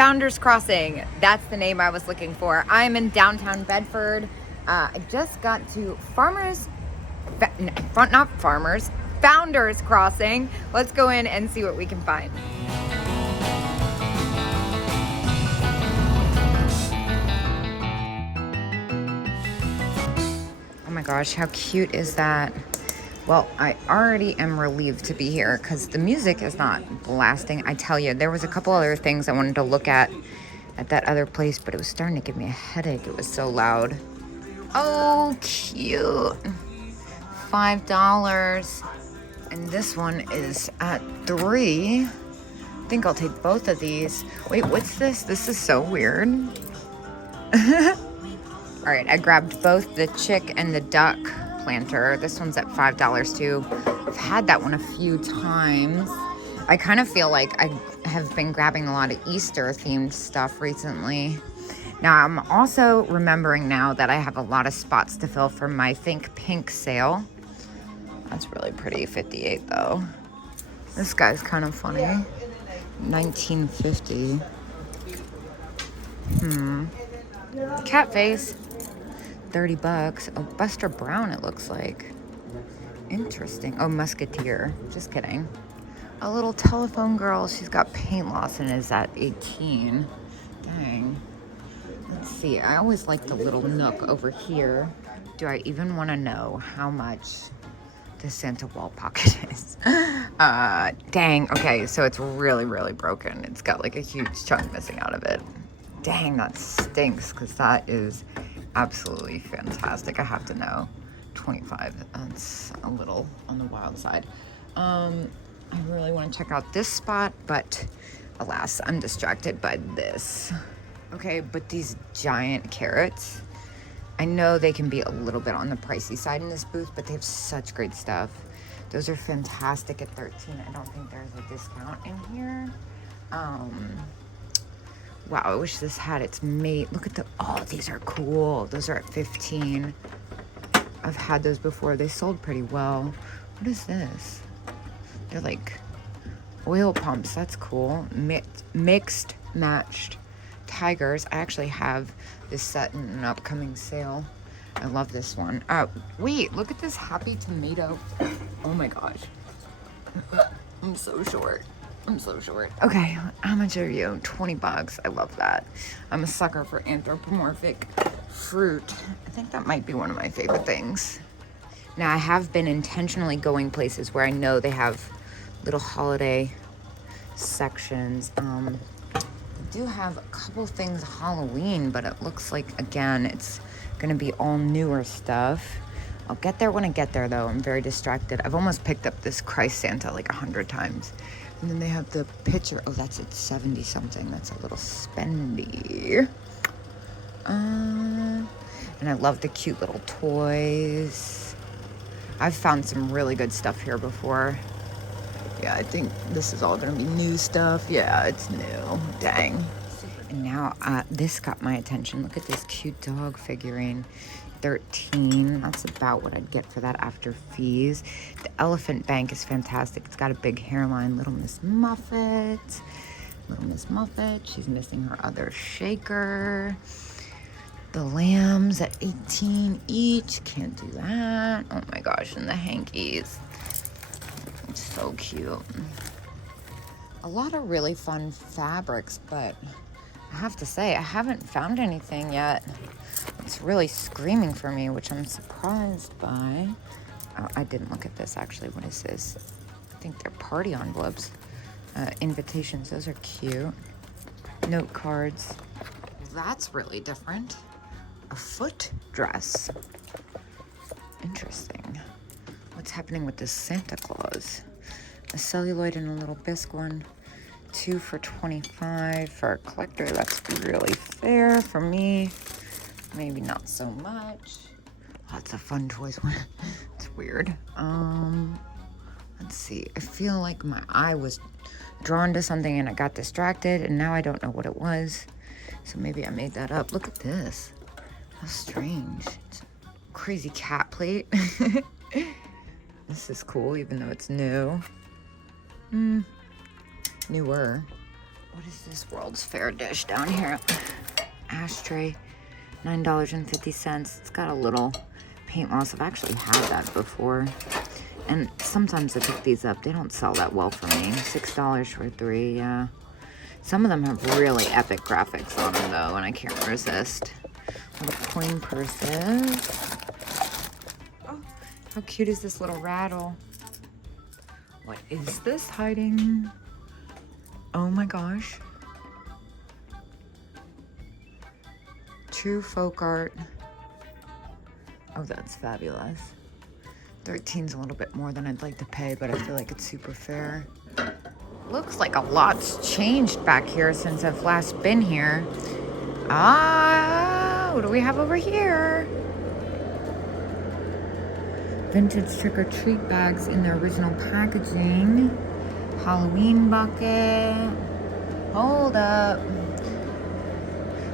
Founders Crossing. That's the name I was looking for. I'm in downtown Bedford. I just got to Founders Crossing. Let's go in and see what we can find. Oh my gosh, how cute is that? Well, I already am relieved to be here because the music is not blasting. I tell you, there was a couple other things I wanted to look at that other place, but it was starting to give me a headache. It was so loud. Oh, cute. $5. And this one is at $3. I think I'll take both of these. Wait, what's this? This is so weird. All right, I grabbed both the chick and the duck planter. This one's at $5 too. I've had that one a few times. I kind of feel like I have been grabbing a lot of Easter themed stuff recently. Now I'm also remembering now that I have a lot of spots to fill for my Think Pink sale. That's really pretty, $58 though. This guy's kind of funny. $19.50. Cat face. $30. Oh, Buster Brown, it looks like. Interesting. Oh, Musketeer. Just kidding. A little telephone girl. She's got paint loss and is at 18. Dang. Let's see. I always like the little nook over here. Do I even want to know how much the Santa wall pocket is? Dang. Okay, so it's really, really broken. It's got like a huge chunk missing out of it. Dang, that stinks because that is absolutely fantastic. I have to know. 25. That's a little on the wild side. I really want to check out this spot, but alas, I'm distracted by this. Okay, but these giant carrots, I know they can be a little bit on the pricey side in this booth, but they have such great stuff. Those are fantastic at 13. I don't think there's a discount in here. Wow, I wish this had its mate. Look at oh, these are cool. Those are at 15. I've had those before. They sold pretty well. What is this? They're like oil pumps. That's cool. Mixed matched tigers. I actually have this set in an upcoming sale. I love this one. Wait, look at this happy tomato. Oh my gosh. I'm so short. Okay, how much are you? $20. I love that. I'm a sucker for anthropomorphic fruit. I think that might be one of my favorite things. Now, I have been intentionally going places where I know they have little holiday sections. I do have a couple things Halloween, but it looks like, again, it's gonna be all newer stuff. I'll get there when I get there, though. I'm very distracted. I've almost picked up this Christ Santa like 100 times. And then they have the picture. Oh, that's at 70 something. That's a little spendy. And I love the cute little toys. I've found some really good stuff here before. Yeah, I think this is all gonna be new stuff. Yeah, it's new. Dang. And now this got my attention. Look at this cute dog figurine. 13. That's about what I'd get for that after fees. The elephant bank is fantastic. It's got a big hairline. Little Miss Muffet. She's missing her other shaker. The lambs at 18 each. Can't do that. Oh my gosh, and the hankies. It's so cute. A lot of really fun fabrics, but I have to say, I haven't found anything yet. It's really screaming for me, which I'm surprised by. Oh, I didn't look at this, actually. What is this? I think they're party envelopes. Invitations, those are cute. Note cards. That's really different. A foot dress. Interesting. What's happening with this Santa Claus? A celluloid and a little bisque one. 2 for $25. For a collector, that's really fair. For me, maybe not so much. Oh, it's a fun toys one. It's weird. Let's see. I feel like my eye was drawn to something and I got distracted and now I don't know what it was. So maybe I made that up. Look at this. How strange. It's a crazy cat plate. This is cool, even though it's new. Newer. What is this World's Fair dish down here? Ashtray, $9.50. It's got a little paint loss. I've actually had that before. And sometimes I pick these up. They don't sell that well for me. $6 for 3, yeah. Some of them have really epic graphics on them though, and I can't resist. Little coin purses. Oh, how cute is this little rattle? What is this hiding? Oh my gosh. True folk art. Oh, that's fabulous. 13's a little bit more than I'd like to pay, but I feel like it's super fair. Looks like a lot's changed back here since I've last been here. Ah, what do we have over here? Vintage trick-or-treat bags in their original packaging. Halloween bucket. Hold up.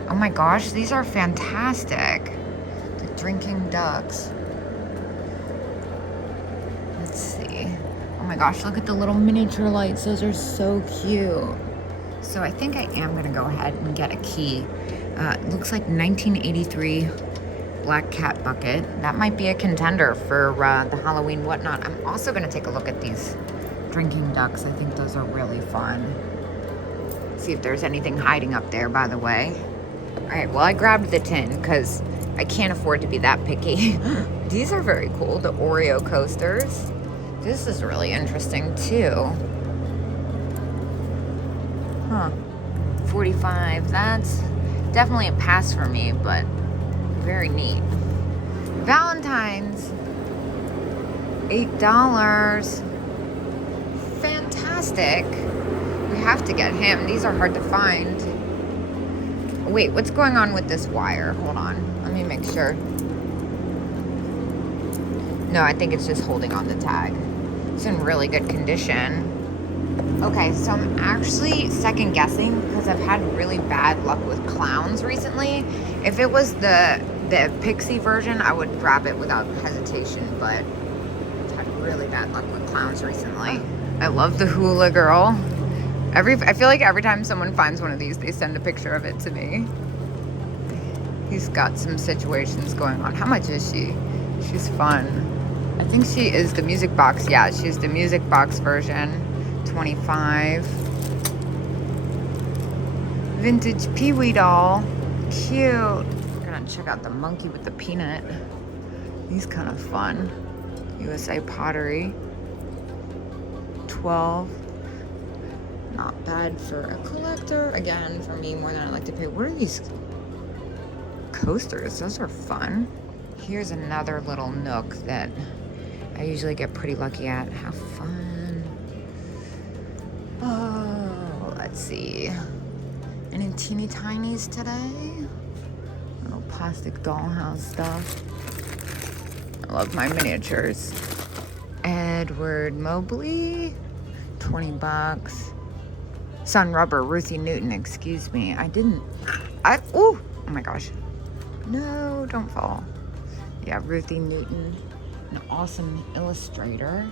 Oh my gosh, these are fantastic. The drinking ducks. Let's see. Oh my gosh, look at the little miniature lights. Those are so cute. So I think I am gonna go ahead and get a key. It looks like 1983 black cat bucket. That might be a contender for the Halloween whatnot. I'm also gonna take a look at these drinking ducks. I think those are really fun. See if there's anything hiding up there, by the way. All right, well, I grabbed the tin because I can't afford to be that picky. These are very cool, the Oreo coasters. This is really interesting too. Huh, 45, that's definitely a pass for me, but very neat. Valentine's, $8. Fantastic. We have to get him. These are hard to find. Wait, what's going on with this wire? Hold on, let me make sure. No, I think it's just holding on the tag. It's in really good condition. Okay, so I'm actually second guessing because I've had really bad luck with clowns recently. If it was the pixie version, I would grab it without hesitation, but I've had really bad luck with clowns recently. I love the hula girl. I feel like every time someone finds one of these, they send a picture of it to me. He's got some situations going on. How much is she? She's fun. I think she is the music box. Yeah, she's the music box version. 25. Vintage Pee-wee doll. Cute. I'm gonna check out the monkey with the peanut. He's kind of fun. USA pottery. 12. Not bad for a collector. Again, for me, more than I like to pay. What are these coasters? Those are fun. Here's another little nook that I usually get pretty lucky at. How fun. Oh, let's see. Any teeny tinies today? Little plastic dollhouse stuff. I love my miniatures. Edward Mobley, $20. Sun Rubber, Ruthie Newton, excuse me. Oh my gosh. No, don't fall. Yeah, Ruthie Newton, an awesome illustrator.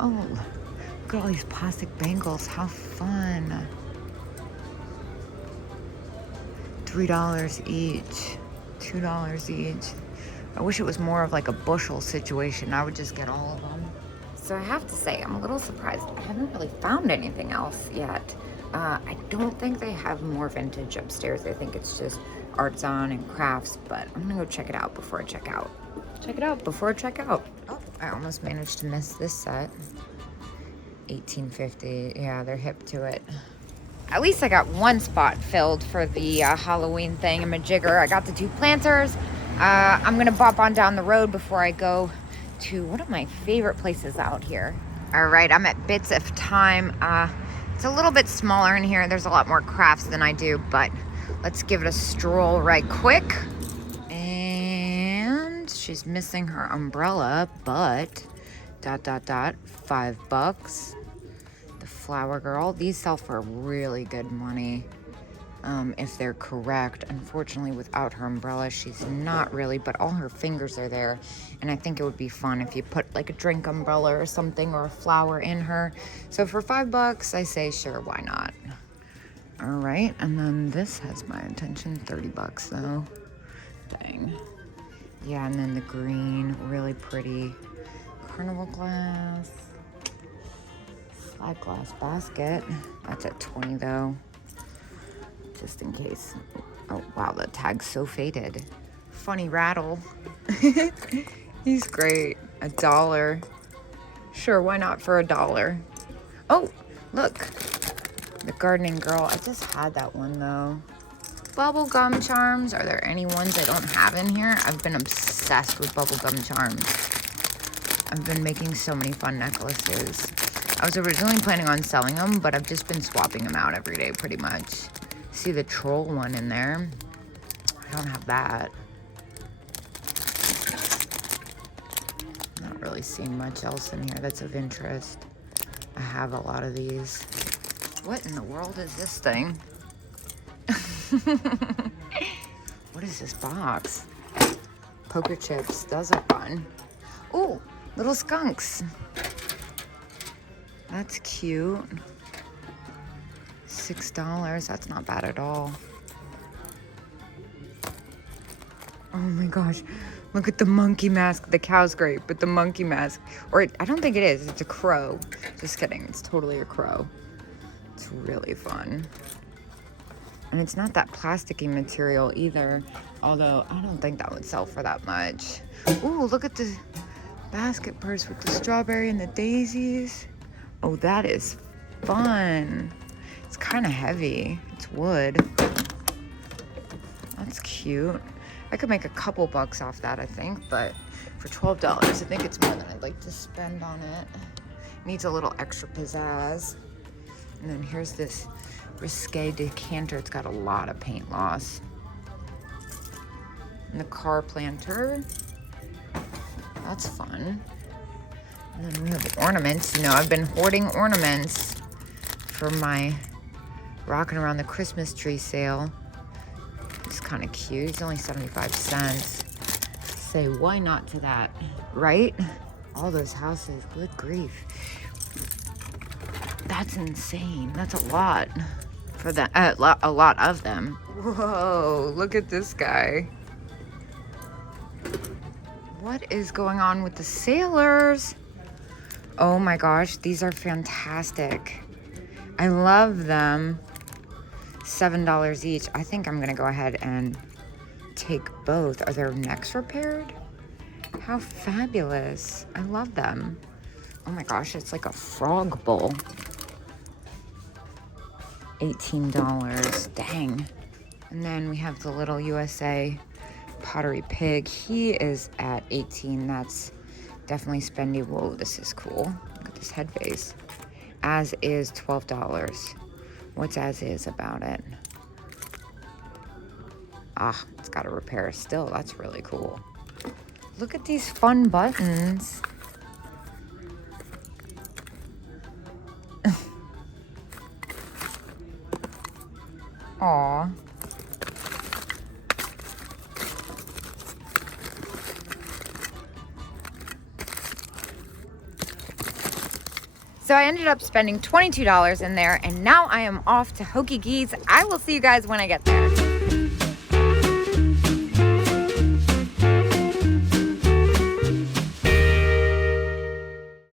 Oh, look at all these plastic bangles, how fun. $3 each, $2 each. I wish it was more of like a bushel situation. I would just get all of them. So I have to say, I'm a little surprised. I haven't really found anything else yet. I don't think they have more vintage upstairs. I think it's just arts on and crafts, but I'm gonna go check it out before I check out. Check it out before I check out. Oh, I almost managed to miss this set. $18.50, yeah, they're hip to it. At least I got one spot filled for the Halloween thing. I'm a jigger. I got the 2 planters. I'm gonna bop on down the road before I go to one of my favorite places out here. All right, I'm at Bits of Time. It's a little bit smaller in here. There's a lot more crafts than I do, but let's give it a stroll right quick. And she's missing her umbrella, but ... $5. The flower girl. These sell for really good money. If they're correct. Unfortunately, without her umbrella, she's not really, but all her fingers are there. And I think it would be fun if you put like a drink umbrella or something or a flower in her. So for $5, I say, sure, why not? All right, and then this has my attention, 30 bucks though. Dang. Yeah, and then the green, really pretty carnival glass. Slide glass basket. That's at 20 though, just in case. Oh wow, the tag's so faded. Funny rattle. He's great. $1. Sure, why not for $1? Oh, look. The gardening girl. I just had that one though. Bubble gum charms. Are there any ones I don't have in here? I've been obsessed with bubble gum charms. I've been making so many fun necklaces. I was originally planning on selling them, but I've just been swapping them out every day pretty much. See the troll one in there? I don't have that. Not really seeing much else in here that's of interest. I have a lot of these. What in the world is this thing? What is this box? Poker chips. Those are fun. Oh, little skunks. That's cute. $6. That's not bad at all. Oh my gosh. Look at the monkey mask. The cow's great, but the monkey mask. Or I don't think it is. It's a crow. Just kidding. It's totally a crow. It's really fun. And it's not that plasticky material either. Although I don't think that would sell for that much. Ooh, look at the basket purse with the strawberry and the daisies. Oh, that is fun. It's kind of heavy. It's wood. That's cute. I could make a couple bucks off that, I think, but for $12, I think it's more than I'd like to spend on it. Needs a little extra pizzazz. And then here's this risque decanter. It's got a lot of paint loss. And the car planter. That's fun. And then we have the ornaments. You know, I've been hoarding ornaments for my Rocking Around the Christmas Tree sale. It's kind of cute. It's only 75 cents. Say why not to that, right? All those houses, good grief. That's insane. That's a lot for the a lot of them. Whoa, look at this guy. What is going on with the sailors? Oh my gosh, these are fantastic. I love them. $7 each. I think I'm gonna go ahead and take both. Are their necks repaired? How fabulous. I love them. Oh my gosh, it's like a frog bowl. $18. Dang. And then we have the little USA pottery pig. He is at 18. That's definitely spendy. Whoa, this is cool. Look at this head vase. As is $12. What's as is about it? Ah, it's got a repair still. That's really cool. Look at these fun buttons. Aw. So I ended up spending $22 in there, and now I am off to Hokey Geese. I will see you guys when I get there.